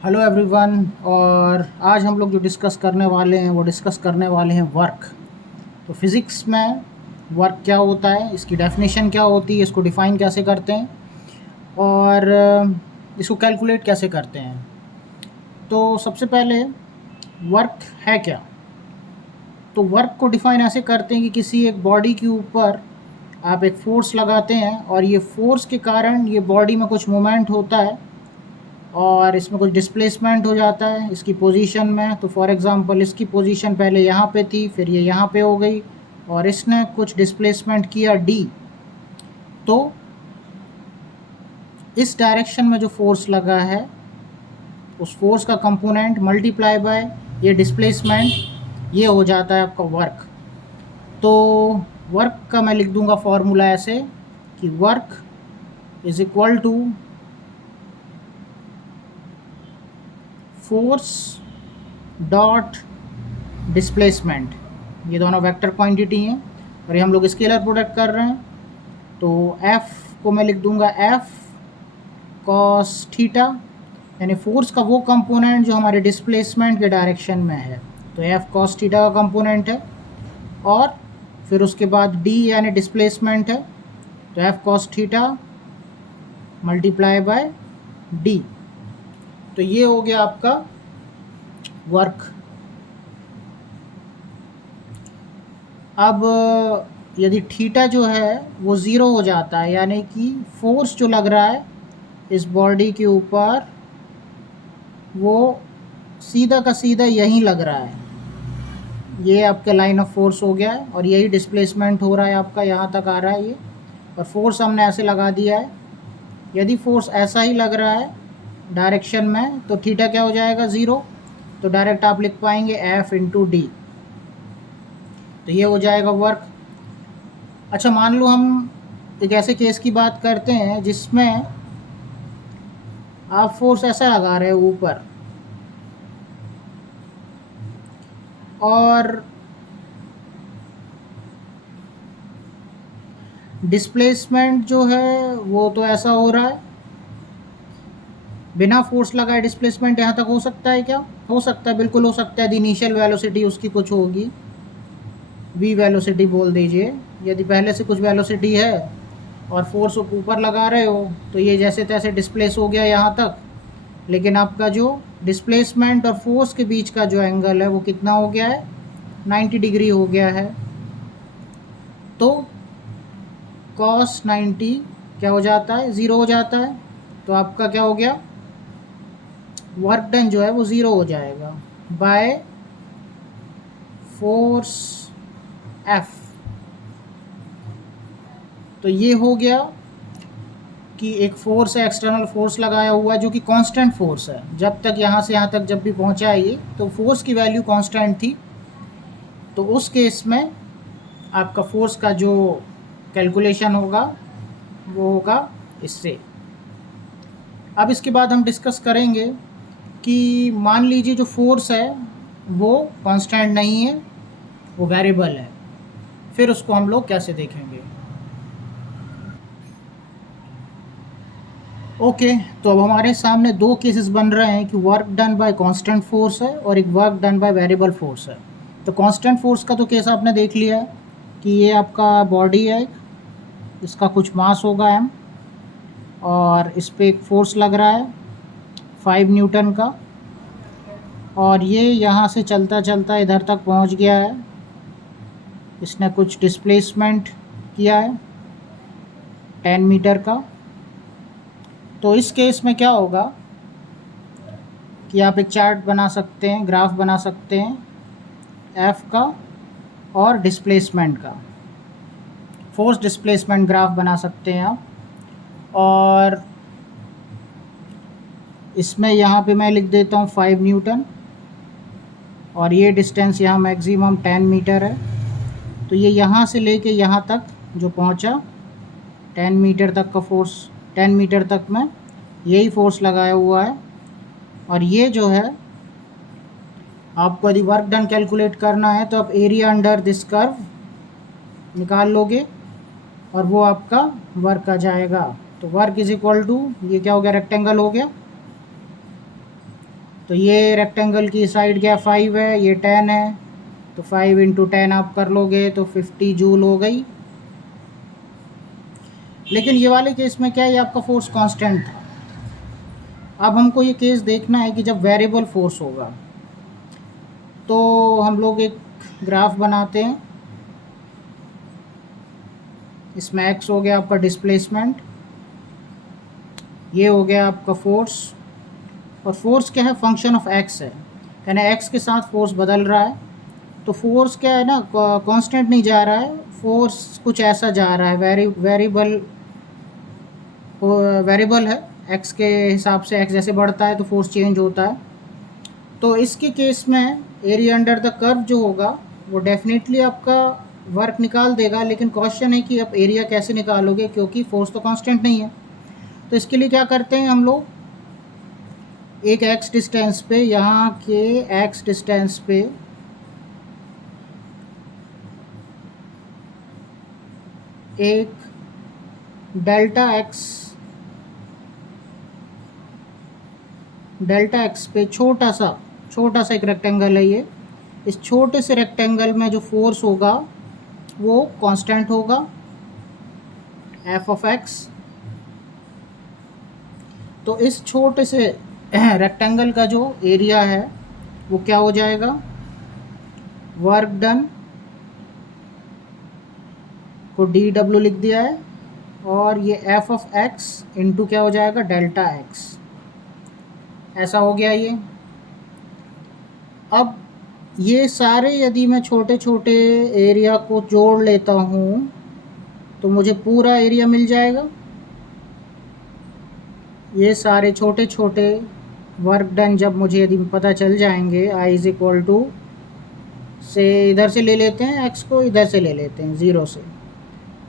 Hello everyone. और आज हम लोग जो डिस्कस करने वाले हैं वो डिस्कस करने वाले हैं वर्क। तो फिज़िक्स में वर्क क्या होता है, इसकी डेफिनेशन क्या होती है, इसको डिफ़ाइन कैसे करते हैं और इसको कैलकुलेट कैसे करते हैं। तो सबसे पहले वर्क है क्या। तो वर्क को डिफ़ाइन ऐसे करते हैं कि किसी एक बॉडी के ऊपर आप एक फ़ोर्स लगाते हैं और ये फ़ोर्स के कारण ये बॉडी में कुछ मूवमेंट होता है और इसमें कुछ डिस्प्लेसमेंट हो जाता है इसकी पोजीशन में। तो फॉर एग्ज़ाम्पल इसकी पोजीशन पहले यहाँ पे थी, फिर ये यहाँ पे हो गई और इसने कुछ डिस्प्लेसमेंट किया डी। तो इस डायरेक्शन में जो फोर्स लगा है उस फोर्स का कंपोनेंट मल्टीप्लाई बाय ये डिस्प्लेसमेंट, ये हो जाता है आपका वर्क। तो वर्क का मैं लिख दूंगा फॉर्मूला ऐसे कि work is equal to force dot displacement. ये दोनों वेक्टर क्वांटिटी हैं और ये हम लोग स्केलर प्रोडक्ट कर रहे हैं। तो F को मैं लिख दूंगा F cos थीटा, यानी फोर्स का वो कंपोनेंट जो हमारे डिस्प्लेसमेंट के डायरेक्शन में है। तो F cos थीटा का कंपोनेंट है और फिर उसके बाद D यानी डिस्प्लेसमेंट है। तो F cos theta multiply by D। तो ये हो गया आपका वर्क। अब यदि थीटा जो है वो ज़ीरो हो जाता है, यानी कि फोर्स जो लग रहा है इस बॉडी के ऊपर वो सीधा का सीधा यहीं लग रहा है, ये आपके लाइन ऑफ फोर्स हो गया है और यही डिस्प्लेसमेंट हो रहा है आपका, यहाँ तक आ रहा है ये। और फोर्स हमने ऐसे लगा दिया है। यदि फोर्स ऐसा ही लग रहा है डायरेक्शन में तो थीटा क्या हो जाएगा, ज़ीरो। तो डायरेक्ट आप लिख पाएंगे F इंटू डी। तो ये हो जाएगा वर्क। अच्छा, मान लो हम एक ऐसे केस की बात करते हैं जिसमें आप फोर्स ऐसा लगा रहे हो ऊपर और डिस्प्लेसमेंट जो है वो तो ऐसा हो रहा है, बिना फोर्स लगाए डिस्प्लेसमेंट यहाँ तक हो सकता है क्या? हो सकता है, बिल्कुल हो सकता है। इनिशियल वेलोसिटी उसकी कुछ होगी, v वेलोसिटी बोल दीजिए। यदि पहले से कुछ वेलोसिटी है और फोर्स ऊपर लगा रहे हो तो ये जैसे तैसे डिस्प्लेस हो गया यहाँ तक, लेकिन आपका जो डिस्प्लेसमेंट और फोर्स के बीच का जो एंगल है वो कितना हो गया है, 90 डिग्री हो गया है। तो cos 90 क्या हो जाता है, ज़ीरो हो जाता है। तो आपका क्या हो गया, वर्क डन जो है वो ज़ीरो हो जाएगा बाय फोर्स F। तो ये हो गया कि एक फोर्स है, एक्सटर्नल फोर्स लगाया हुआ है जो कि कांस्टेंट फोर्स है। जब तक यहाँ से यहाँ तक जब भी पहुँचा है ये, तो फोर्स की वैल्यू कांस्टेंट थी। तो उस केस में आपका फोर्स का जो कैलकुलेशन होगा वो होगा इससे। अब इसके बाद हम डिस्कस करेंगे कि मान लीजिए जो फोर्स है वो कांस्टेंट नहीं है, वो वेरिएबल है, फिर उसको हम लोग कैसे देखेंगे। ओके, तो अब हमारे सामने दो केसेस बन रहे हैं कि work done bye constant force है और एक work done by variable force है। तो कांस्टेंट फोर्स का तो केस आपने देख लिया है कि ये आपका बॉडी है, इसका कुछ मास होगा m और इस पर एक फोर्स लग रहा है 5 न्यूटन का, और ये यहाँ से चलता चलता इधर तक पहुँच गया है। इसने कुछ डिस्प्लेसमेंट किया है 10 मीटर का। तो इस केस में क्या होगा कि आप एक चार्ट बना सकते हैं, ग्राफ बना सकते हैं F का और डिस्प्लेसमेंट का, फोर्स डिस्प्लेसमेंट ग्राफ बना सकते हैं आप। और इसमें यहाँ पे मैं लिख देता हूँ 5 न्यूटन और ये डिस्टेंस यहाँ मैक्सिमम 10 मीटर है। तो ये यहाँ से लेके यहाँ तक जो पहुँचा 10 मीटर तक का फोर्स, 10 मीटर तक में यही फोर्स लगाया हुआ है। और ये जो है आपको यदि वर्क डन कैलकुलेट करना है तो आप एरिया अंडर दिस कर्व निकाल लोगे और वो आपका वर्क आ जाएगा। तो वर्क इज इक्वल टू, ये क्या हो गया, रेक्टेंगल हो गया, तो ये रेक्टेंगल की साइड क्या 5 है, ये 10 है, तो 5 इंटू 10 आप कर लोगे तो 50 जूल हो गई। लेकिन ये वाले केस में क्या है, ये आपका फोर्स कांस्टेंट था। अब हमको ये केस देखना है कि जब वेरिएबल फोर्स होगा, तो हम लोग एक ग्राफ बनाते हैं। इसमें एक्स हो गया आपका डिस्प्लेसमेंट, ये हो गया आपका फोर्स, और फोर्स क्या है, फंक्शन ऑफ एक्स है, यानी एक्स के साथ फोर्स बदल रहा है। तो फोर्स क्या है ना, कांस्टेंट नहीं जा रहा है, फोर्स कुछ ऐसा जा रहा है, वेरिएबल है, एक्स के हिसाब से, एक्स जैसे बढ़ता है तो फोर्स चेंज होता है। तो इसके केस में एरिया अंडर द कर्व जो होगा वो डेफिनेटली आपका वर्क निकाल देगा, लेकिन क्वेश्चन है कि अब एरिया कैसे निकालोगे, क्योंकि फोर्स तो कांस्टेंट नहीं है। तो इसके लिए क्या करते हैं हम लोग, एक एक्स डिस्टेंस पे, यहाँ के एक्स डिस्टेंस पे एक डेल्टा एक्स पे छोटा सा एक रेक्टेंगल है ये, इस छोटे से रेक्टेंगल में जो फोर्स होगा वो कांस्टेंट होगा, एफ ऑफ एक्स। तो इस छोटे से रेक्टेंगल का जो एरिया है वो क्या हो जाएगा, वर्क डन को डी डब्ल्यू लिख दिया है, और ये एफ ऑफ एक्स इंटू क्या हो जाएगा, डेल्टा एक्स, ऐसा हो गया ये। अब ये सारे यदि मैं छोटे छोटे एरिया को जोड़ लेता हूँ तो मुझे पूरा एरिया मिल जाएगा। ये सारे छोटे छोटे वर्क डन जब मुझे यदि पता चल जाएंगे, आई इज़ इक्वल टू से इधर से ले लेते हैं एक्स को, इधर से ले लेते हैं ज़ीरो से,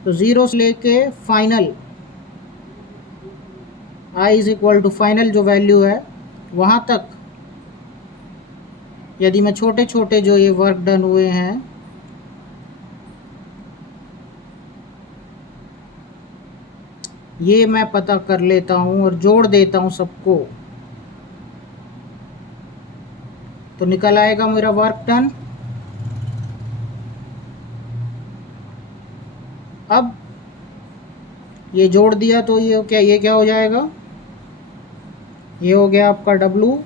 तो ज़ीरो से लेके final I is equal to final जो वैल्यू है वहाँ तक यदि मैं छोटे छोटे जो ये वर्क डन हुए हैं ये मैं पता कर लेता हूँ और जोड़ देता हूँ सबको, तो निकल आएगा मेरा वर्क डन। अब ये जोड़ दिया तो ये क्या हो जाएगा, ये हो गया आपका W,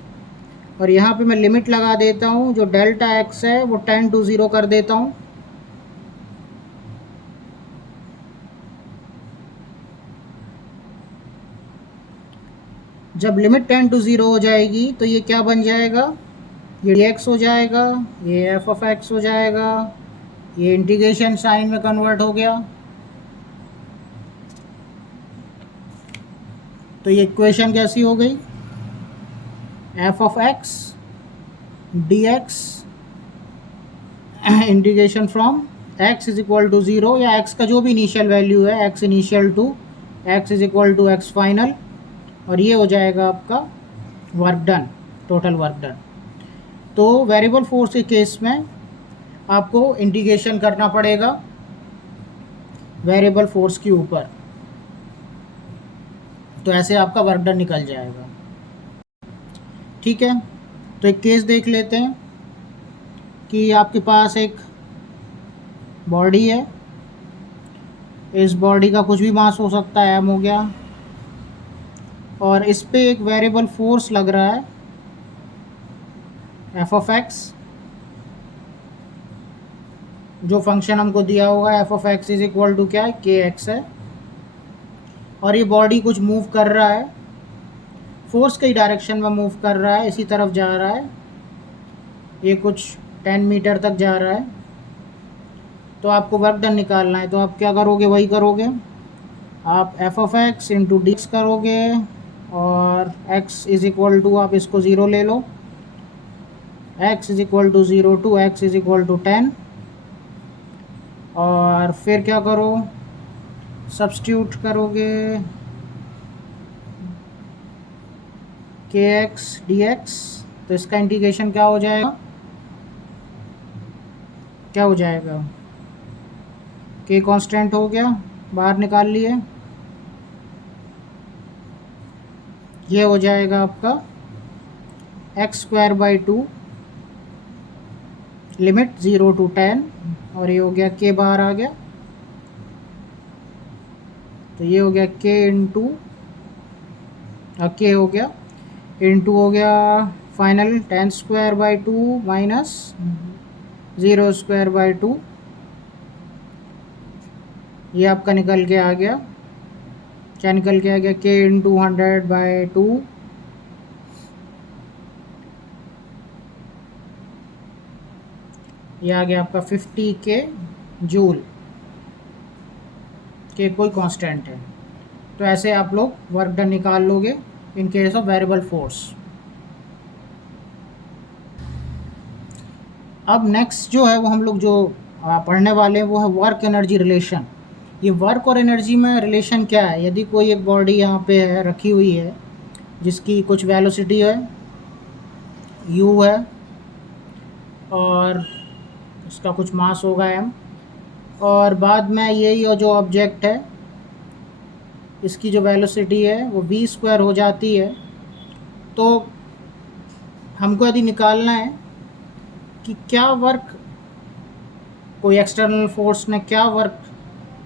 और यहाँ पे मैं लिमिट लगा देता हूँ, जो डेल्टा एक्स है वो 10 to 0 कर देता हूँ। जब लिमिट 10 to 0 हो जाएगी तो ये क्या बन जाएगा, ये x हो जाएगा, ये f ऑफ x हो जाएगा, ये इंटीग्रेशन साइन में कन्वर्ट हो गया। तो ये इक्वेशन कैसी हो गई, f of x dx integration from x is equal to 0, या x का जो भी इनिशियल वैल्यू है, x initial to x is equal to x final, और ये हो जाएगा आपका work done, total work done. तो वेरिएबल फोर्स के केस में आपको इंटीग्रेशन करना पड़ेगा वेरिएबल फोर्स के ऊपर, तो ऐसे आपका वर्क डन निकल जाएगा। ठीक है, तो एक केस देख लेते हैं कि आपके पास एक बॉडी है, इस बॉडी का कुछ भी मास हो सकता है, m हो गया, और इस पे एक वेरिएबल फोर्स लग रहा है f ऑफ x, जो फंक्शन हमको दिया होगा f of x is equal to क्या है, kx है, और ये बॉडी कुछ मूव कर रहा है, फोर्स की डायरेक्शन में मूव कर रहा है, इसी तरफ जा रहा है, ये कुछ 10 मीटर तक जा रहा है। तो आपको वर्क डन निकालना है, तो आप क्या करोगे, वही करोगे, आप f of x into D करोगे, और x इज इक्वल टू आप इसको 0 ले लो, x is equal to 0 to x is equal to 10, और फिर क्या करो, सब्स्टिट्यूट करोगे kx dx, तो इसका इंटीग्रेशन क्या हो जाएगा, k कांस्टेंट हो गया, बाहर निकाल लिए, ये हो जाएगा आपका x square by 2 limit 0 to 10 और ये हो गया के बाहर आ गया, तो ये हो गया के इंटू के हो गया इंटू हो गया final 10 square by 2 minus 0 square by 2, ये आपका निकल के आ गया, क्या निकल के आ गया, के इंटू 100/2 ये आ गया आपका 50 के जूल के कोई कांस्टेंट है। तो ऐसे आप लोग वर्क डन निकाल लोगे in case of variable force. अब नेक्स्ट जो है वो हम लोग जो पढ़ने वाले हैं वो है वर्क एनर्जी रिलेशन। ये वर्क और एनर्जी में रिलेशन क्या है, यदि कोई एक बॉडी यहाँ पे है रखी हुई है जिसकी कुछ वेलोसिटी है u है और इसका कुछ मास होगा m, और बाद में यही जो ऑब्जेक्ट है इसकी जो वेलोसिटी है वो v स्क्वायर हो जाती है, तो हमको यदि निकालना है कि क्या वर्क कोई एक्सटर्नल फोर्स ने क्या वर्क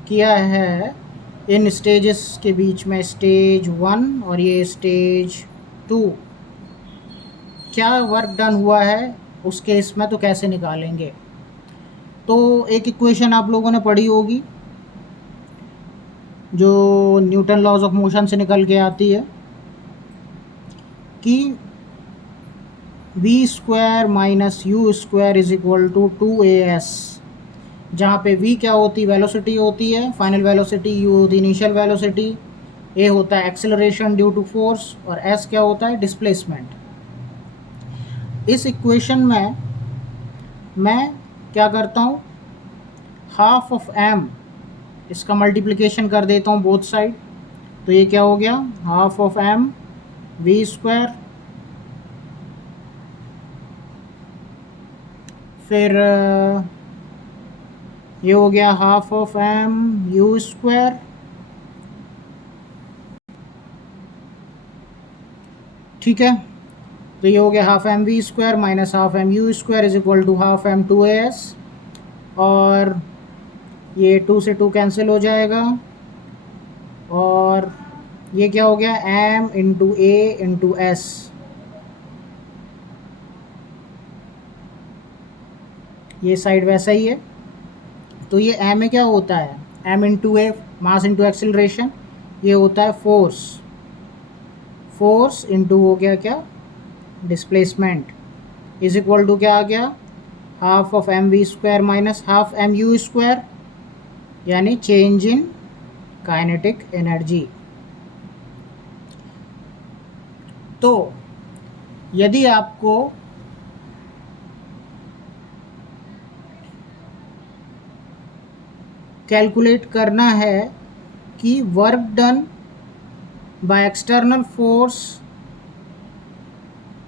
किया है इन स्टेजेस के बीच में, स्टेज 1 और ये स्टेज 2, क्या वर्क डन हुआ है उस केस में, तो कैसे निकालेंगे। तो एक इक्वेशन आप लोगों ने पढ़ी होगी जो न्यूटन लॉज ऑफ मोशन से निकल के आती है कि v square minus U square is equal to 2as, जहाँ पे v क्या होती वेलोसिटी होती है, फाइनल वेलोसिटी, u होती इनिशियल वेलोसिटी, a होता है एक्सेलरेशन ड्यू टू फोर्स और s क्या होता है डिस्प्लेसमेंट। इस इक्वेशन में मैं क्या करता हूँ, हाफ ऑफ m इसका मल्टीप्लिकेशन कर देता हूँ बोथ साइड, तो ये क्या हो गया half of m v square, फिर ये हो गया half of m u square, ठीक है। तो ये हो गया half M V square minus half M U square is equal to half M 2as, और ये 2 से 2 कैंसिल हो जाएगा और ये क्या हो गया m इंटू ए इंटू एस, ये साइड वैसा ही है। तो ये m में क्या होता है, m इंटू ए मास इंटू एक्सेलरेशन, ये होता है फोर्स, फोर्स इंटू हो गया क्या डिस्प्लेसमेंट, इज इक्वल टू क्या आ गया half of M V square minus half M U square, यानी चेंज इन काइनेटिक एनर्जी। तो यदि आपको कैलकुलेट करना है कि work done by external force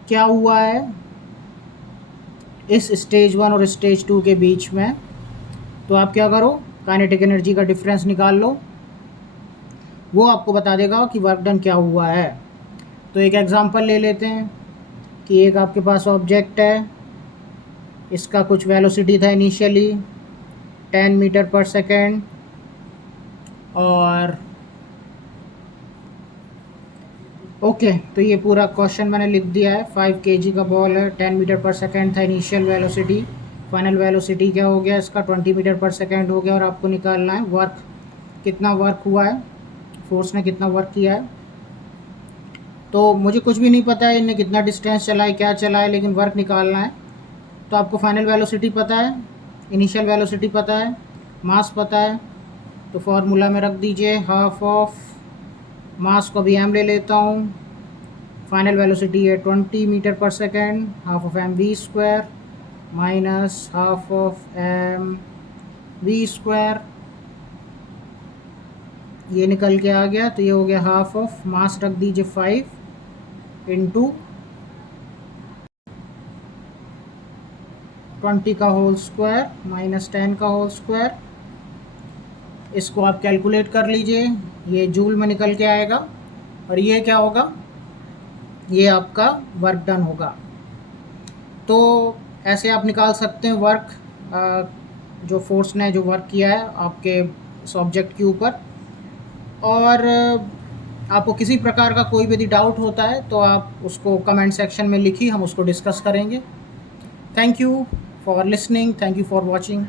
क्या हुआ है इस स्टेज 1 और स्टेज 2 के बीच में, तो आप क्या करो काइनेटिक एनर्जी का डिफरेंस निकाल लो, वो आपको बता देगा कि वर्क डन क्या हुआ है। तो एक एग्जांपल ले लेते हैं कि एक आपके पास ऑब्जेक्ट है, इसका कुछ वेलोसिटी था इनिशियली 10 मीटर पर सेकेंड, और ओके तो ये पूरा क्वेश्चन मैंने लिख दिया है। 5 kg का बॉल है, 10 मीटर पर सेकेंड था इनिशियल वेलोसिटी, फाइनल वेलोसिटी क्या हो गया इसका 20 मीटर पर सेकेंड हो गया, और आपको निकालना है वर्क, कितना वर्क हुआ है, फोर्स ने कितना वर्क किया है। तो मुझे कुछ भी नहीं पता है इन्हें कितना डिस्टेंस चला है क्या चला है, लेकिन वर्क निकालना है। तो आपको फाइनल वेलोसिटी पता है, इनिशियल वेलोसिटी पता है, मास पता है, तो फॉर्मूला में रख दीजिए हाफ ऑफ मास को भी m ले लेता हूँ, फाइनल वेलोसिटी है 20 metre per second, half of M V square minus half of M V square, ये निकल के आ गया। तो ये हो गया हाफ ऑफ मास रख दीजिए 5 इंटू 20 का होल स्क्वायर माइनस 10 का होल स्क्वायर, इसको आप कैलकुलेट कर लीजिए, ये जूल में निकल के आएगा, और ये क्या होगा, ये आपका वर्क डन होगा। तो ऐसे आप निकाल सकते हैं वर्क, जो फोर्स ने जो वर्क किया है आपके सब्जेक्ट के ऊपर। और आपको किसी प्रकार का कोई भी यदि डाउट होता है तो आप उसको कमेंट सेक्शन में लिखिए, हम उसको डिस्कस करेंगे। Thank you for listening, thank you for watching.